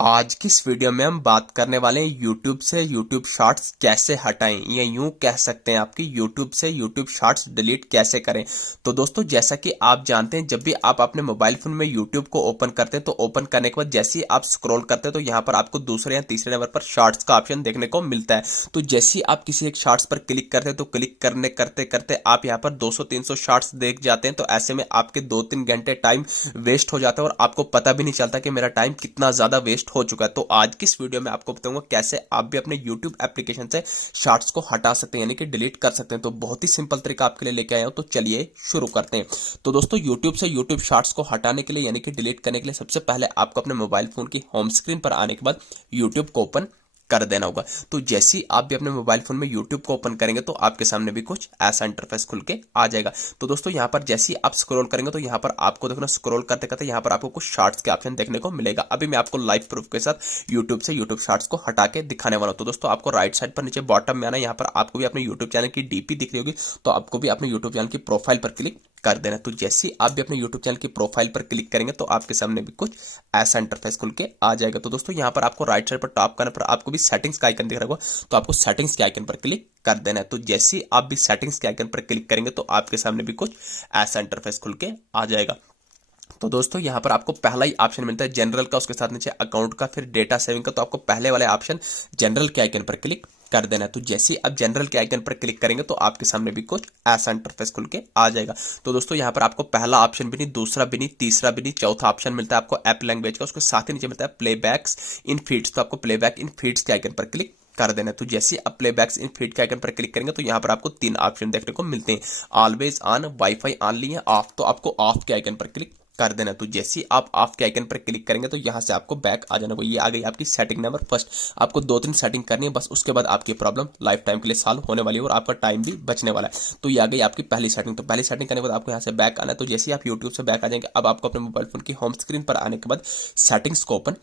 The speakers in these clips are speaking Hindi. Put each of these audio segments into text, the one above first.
आज की इस वीडियो में हम बात करने वाले हैं YouTube से YouTube शॉर्ट्स कैसे हटाएं, या यूं कह सकते हैं आपकी YouTube से YouTube शॉर्ट्स डिलीट कैसे करें। तो दोस्तों, जैसा कि आप जानते हैं, जब भी आप अपने मोबाइल फोन में YouTube को ओपन करते हैं तो ओपन करने के बाद जैसे ही आप स्क्रॉल करते हैं तो यहाँ पर आपको दूसरे या तीसरे नंबर पर शॉर्ट्स का ऑप्शन देखने को मिलता है। तो जैसे ही आप किसी एक शॉर्ट्स पर क्लिक करते हैं तो क्लिक करने करते करते आप यहाँ पर 200-300 शॉर्ट्स देख जाते हैं। तो ऐसे में आपके 2-3 घंटे टाइम वेस्ट हो जाता है और आपको पता भी नहीं चलता कि मेरा टाइम कितना ज्यादा वेस्ट हो चुका है। तो आज की इस वीडियो में आपको बताऊंगा कैसे आप भी अपने YouTube एप्लीकेशन से शॉर्ट्स को हटा सकते हैं, यानी कि डिलीट कर सकते हैं। तो बहुत ही सिंपल तरीका आपके लिए लेके आया हूं, तो चलिए शुरू करते हैं। तो दोस्तों, YouTube से YouTube शॉर्ट्स को हटाने के लिए यानी कि डिलीट करने के लिए सबसे पहले आपको अपने मोबाइल फोन की होम स्क्रीन पर आने के बाद YouTube को ओपन कर देना होगा। तो जैसे ही आप भी अपने मोबाइल फोन में YouTube को ओपन करेंगे तो आपके सामने भी कुछ ऐसा इंटरफेस खुल के आ जाएगा। तो दोस्तों, यहाँ पर जैसे ही आप स्क्रॉल करेंगे तो यहाँ पर आपको देखना, स्क्रॉल करते करते यहाँ पर आपको कुछ शॉर्ट्स के ऑप्शन देखने को मिलेगा। अभी मैं आपको लाइव प्रूफ के साथ YouTube से YouTube शॉर्ट्स को हटा के दिखाने वाला हूँ। तो दोस्तों, आपको राइट साइड पर नीचे बॉटम में आना, यहाँ पर आपको भी अपने YouTube चैनल की DP दिख रही होगी, तो आपको भी अपने YouTube चैनल की प्रोफाइल पर क्लिक कर देना। तो जैसे ही आप भी अपने YouTube चैनल की प्रोफाइल पर क्लिक करेंगे तो आपके सामने भी कुछ ऐसा इंटरफेस खुल के आ जाएगा। तो दोस्तों, यहाँ पर आपको राइट साइड पर टॉप करने पर आपको भी सेटिंग्स का आइकन दिख रहा होगा, तो आपको सेटिंग्स के आइकन पर क्लिक कर देना है। तो जैसे ही आप भी सेटिंग्स के आइकन पर क्लिक करेंगे तो आपके सामने भी कुछ ऐसा इंटरफेस खुल के आ जाएगा। तो दोस्तों, यहाँ पर आपको पहला ही ऑप्शन मिलता है जनरल का, उसके साथ नीचे अकाउंट का, फिर डेटा सेविंग का। तो आपको पहले वाले ऑप्शन जनरल के आइकन पर क्लिक कर देना है। तो जैसे ही आप जनरल के आइकन पर क्लिक करेंगे तो आपके सामने भी कुछ ऐसा इंटरफेस खुल के आ जाएगा। तो दोस्तों, यहाँ पर आपको पहला ऑप्शन भी नहीं, दूसरा भी नहीं, तीसरा भी नहीं, चौथा ऑप्शन मिलता है आपको ऐप लैंग्वेज का, उसके साथ ही नीचे मिलता है प्लेबैक्स इन फीड्स। तो आपको प्लेबैक इन फीड्स के आइकन पर क्लिक कर देना है। तो जैसे आप प्लेबैक्स इन फीड के आइकन पर क्लिक करेंगे तो यहाँ पर आपको 3 ऑप्शन देखने को मिलते हैं, ऑलवेज ऑन, वाईफाई ऑनली है, ऑफ। तो आपको ऑफ के आइकन पर क्लिक कर देना। तो जैसे ही आप ऑफ के आइकन पर क्लिक करेंगे तो यहाँ से आपको बैक आ जाना। ये आ गई आपकी सेटिंग नंबर फर्स्ट। आपको 2-3 सेटिंग करनी है बस, उसके बाद आपकी प्रॉब्लम लाइफ टाइम के लिए सॉल्व होने वाली है और आपका टाइम भी बचने वाला है। तो ये आ गई आपकी पहली सेटिंग। तो पहली सेटिंग करने के बाद आपको यहाँ से बैक आना है। तो जैसे ही आप यूट्यूब से बैक आ जाएंगे, अब आपको अपने मोबाइल फोन की होम स्क्रीन पर आने के बाद सेटिंग्स को ओपन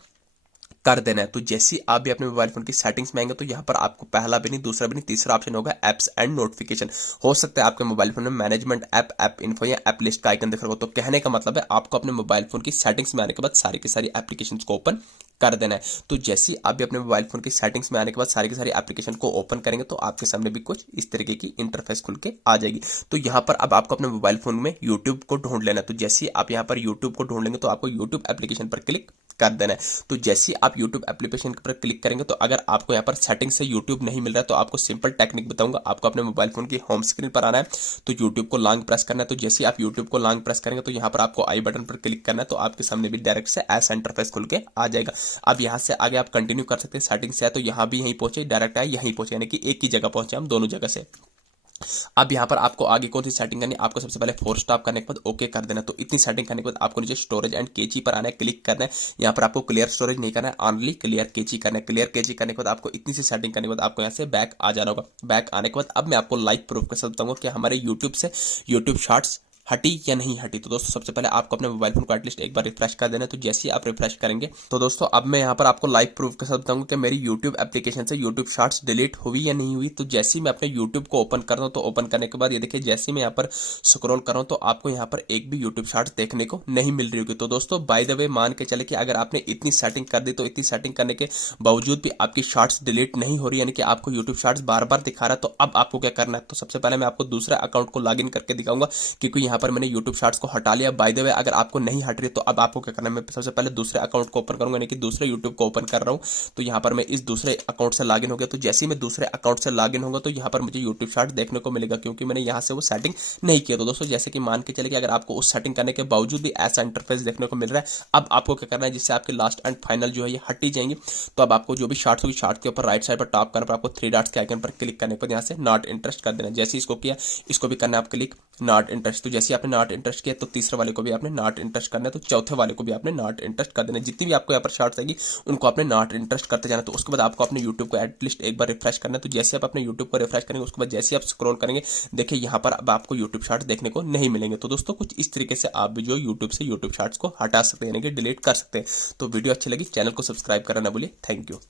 कर देना है। तो जैसे ही आप भी अपने मोबाइल फोन की सेटिंग्स में आएंगे तो यहाँ पर आपको पहला भी नहीं, दूसरा भी नहीं, तीसरा ऑप्शन होगा एप्स एंड नोटिफिकेशन। हो सकता है आपके मोबाइल फोन में मैनेजमेंट ऐप, ऐप इन्फो या ऐप लिस्ट का आइकन दिख रहा हो। तो कहने का मतलब है आपको अपने मोबाइल फोन की सेटिंग्स में आने के बाद सारी की सारी एप्लीकेशन को ओपन कर देना है। तो जैसे ही आप भी अपने मोबाइल फोन की सेटिंग्स में आने के बाद सारी की सारी एप्लीकेशन को ओपन करेंगे तो आपके सामने भी कुछ इस तरीके की इंटरफेस खुल के आ जाएगी। तो यहाँ पर अब आपको अपने मोबाइल फोन में यूट्यूब को ढूंढ लेना है। तो जैसे ही आप यहाँ पर यूट्यूब को ढूंढ लेंगे तो आपको यूट्यूब एप्लीकेशन पर क्लिक कर देना है। तो जैसे ही आप YouTube एप्लीकेशन पर क्लिक करेंगे तो अगर आपको यहाँ पर सेटिंग से YouTube नहीं मिल रहा है तो आपको सिंपल टेक्निक बताऊंगा। आपको अपने मोबाइल फोन की होम स्क्रीन पर आना है, तो YouTube को लॉन्ग प्रेस करना है। तो जैसे ही आप YouTube को लॉन्ग प्रेस करेंगे तो यहाँ पर आपको आई बटन पर क्लिक करना है। तो आपके सामने भी डायरेक्ट से ऐसा इंटरफेस खुल के आ जाएगा। अब यहाँ से आगे आप कंटिन्यू कर सकते हैं। सेटिंग से है तो यहाँ भी यहीं पहुंचे, डायरेक्ट आए यहीं पहुंचे, यानी कि एक ही जगह पहुंचे हम दोनों जगह से। अब यहाँ पर आपको आगे कौन सी सेटिंग करनी है, आपको सबसे पहले फोर्स स्टॉप करने के बाद ओके कर देना। तो इतनी सेटिंग करने के बाद आपको नीचे स्टोरेज एंड केची पर आना है, क्लिक करना है। यहाँ पर आपको क्लियर स्टोरेज नहीं करना है, ऑनली क्लियर केची करना है। क्लियर केची करने के बाद आपको इतनी सी सेटिंग करने के बाद आपको यहाँ से बैक आ जाना होगा। बैक आने के बाद अब मैं आपको लाइव प्रूफ के साथ बताऊंगा कि हमारे यूट्यूब से यूट्यूब शॉर्ट्स हटी या नहीं हटी। तो दोस्तों, सबसे पहले आपको अपने मोबाइल फोन को एटलीस्ट एक बार रिफ्रेश कर देना है। तो जैसे ही आप रिफ्रेश करेंगे तो दोस्तों, अब मैं यहाँ पर आपको लाइव प्रूफ के साथ बताऊंगा कि मेरी YouTube एप्लीकेशन से YouTube शॉर्ट्स डिलीट हुई या नहीं हुई। तो जैसे ही मैं अपने YouTube को ओपन कर रहा हूँ तो ओपन करने के बाद ये देखिए, जैसे ही मैं यहाँ पर स्क्रॉल कर रहा हूँ तो आपको यहाँ पर एक भी YouTube शॉर्ट्स देखने को नहीं मिल रही होगी। तो दोस्तों, बाय द वे मान के चले कि अगर आपने इतनी सेटिंग कर दी तो इतनी सेटिंग करने के बावजूद भी आपकी शॉर्ट्स डिलीट नहीं हो रही, यानी कि आपको YouTube शॉर्ट्स बार बार दिखा रहा है, तो अब आपको क्या करना है। तो सबसे पहले मैं आपको दूसरा अकाउंट को लॉग इन करके दिखाऊंगा, क्योंकि यहाँ पर मैंने YouTube शॉर्ट्स को हटा लिया। बाय द वे, अगर आपको नहीं हट रही तो अब आपको क्या करना है, मैं सबसे पहले दूसरे अकाउंट को ओपन करूंगा, यानी कि दूसरे YouTube को ओपन कर रहा हूं। तो यहां पर मैं इस दूसरे अकाउंट से लॉगिन हो गया। तो जैसे ही मैं दूसरे अकाउंट से लॉगिन होगा तो यहां पर मुझे YouTube शॉर्ट देखने को मिलेगा, क्योंकि मैंने यहां से वो सेटिंग नहीं किया। तो दोस्तों, जैसे कि मान के चले कि अगर आपको उस सेटिंग करने के बावजूद भी ऐसा इंटरफेस देखने को मिल रहा है, अब आपको क्या करना है, जिससे आपके लास्ट एंड फाइनल जो है ये हट ही जाएंगे। तो अब आपको जो भी शॉर्ट्स होगी, शॉर्ट के ऊपर राइट साइड पर टॉप करने पर आपको 3 डॉट्स के आइकन पर क्लिक करने पर यहाँ से नॉट इंटरेस्ट कर देना। जैसे इसको किया, इसको भी करना है आप क्लिक नॉट इंटरेस्ट। तो जैसे आपने नॉट इंटरेस्ट किया तो तीसरे वाले को भी आपने नॉट इंटरेस्ट करना है, तो चौथे वाले को भी आपने नॉट इंटरेस्ट कर देना। जितनी भी आपको यहाँ पर शॉर्ट्स आएगी उनको आपने नॉट इंटरेस्ट करते जाना। तो उसके बाद आपको अपने YouTube को एटलीस्ट एक बार रिफ्रेश करना है। तो जैसे आप अपने YouTube को रिफ्रेश करेंगे उसके बाद जैसे आप स्क्रॉल करेंगे, देखिए यहाँ पर अब आपको YouTube शॉर्ट्स देखने को नहीं मिलेंगे। तो दोस्तों, कुछ इस तरीके से आप भी जो YouTube से YouTube शॉर्ट्स को हटा सकते हैं, यानी कि डिलीट कर सकते हैं। तो वीडियो अच्छी लगी, चैनल को सब्सक्राइब करना ना भूलिए। Thank you.